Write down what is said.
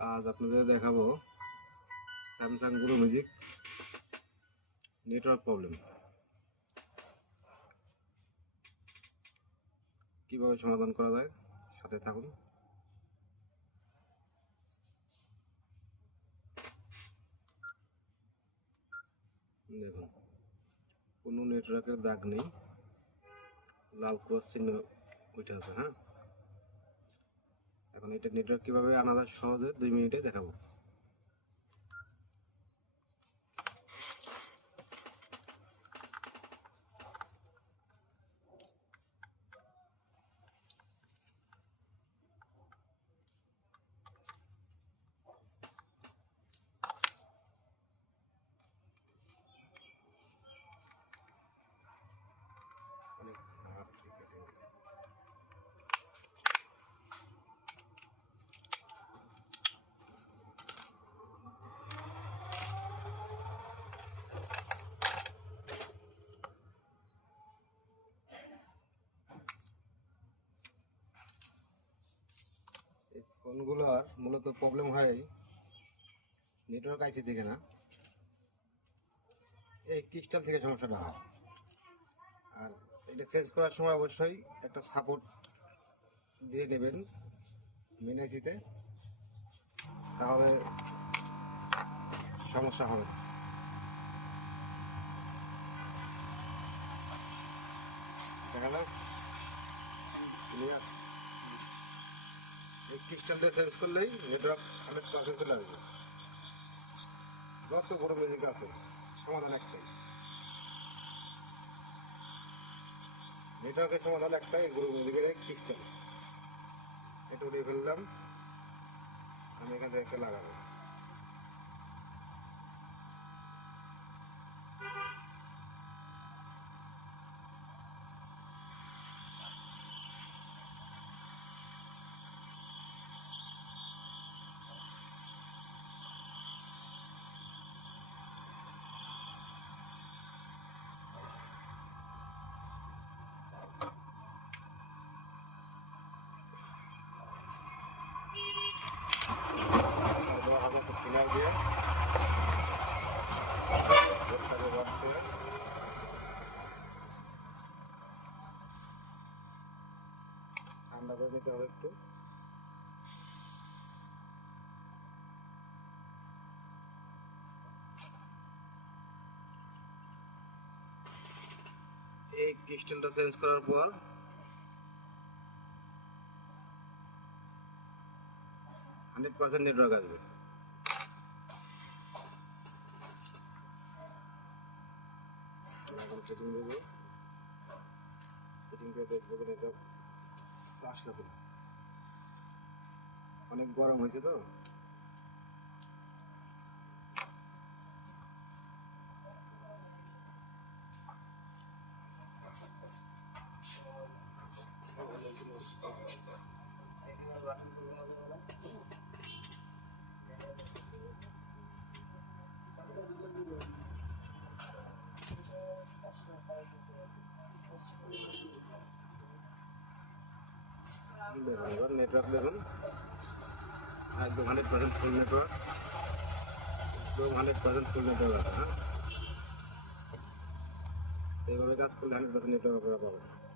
আজ আপনাদের দেখাবো স্যামসাংগুলো মিউজিক নেটওয়ার্ক প্রবলেম কীভাবে সমাধান করা যায়, সাথে থাকুন। দেখুন, কোনো নেটওয়ার্কের দাগ নেই। লাল ক্রস চিহ্ন উঠে আছে হ্যাঁ? এখন এটা নেটওয়ার্ক কীভাবে আনা যায় সহজে দুই মিনিটে দেখাবো অনেক হার্ড ঠিক আছে এই ফোনগুলোর মূলত প্রবলেম হয় নেটওয়ার্ক আইসি থেকে না। এই ক্রিস্টাল থেকে সমস্যাটা হয়। আর এটা চেঞ্জ করার সময় অবশ্যই একটা সাপোর্ট দিয়ে নেবেন মেন আইসিতে, তাহলে সমস্যা হবে না। দেখা যাক। ক্লিয়ার এই চেঞ্জ করলেই নেটওয়ার্ক হান্ড্রেড পার্সেন্ট চলে আসবে। যত বড় মিউজিক আছে, সমাধান একটাই। নেটওয়ার্কের সমাধান একটাই, গরু মিউজিকের এই ক্রিস্টাল এটা উঠিয়ে ফেললাম আমি এখান থেকে লাগাবো। একটু এই ক্রিস্টালটা চেঞ্জ করার পর হান্ড্রেড পার্সেন্ট নেটওয়ার্ক আসবে এখন ফিটিং দেবো ফিটিং করে দেখব যে নেটওয়ার্ক আসলো কিনা। অনেক গরম হয়েছে তো। দেখুন এবার নেটওয়ার্ক দেখুন একদম হান্ড্রেড পার্সেন্ট ফুল নেটওয়ার্ক একদম হান্ড্রেড পার্সেন্ট ফুল নেটওয়ার্ক এইভাবে কাজ করলে হান্ড্রেড পার্সেন্ট নেটওয়ার্ক আপনারা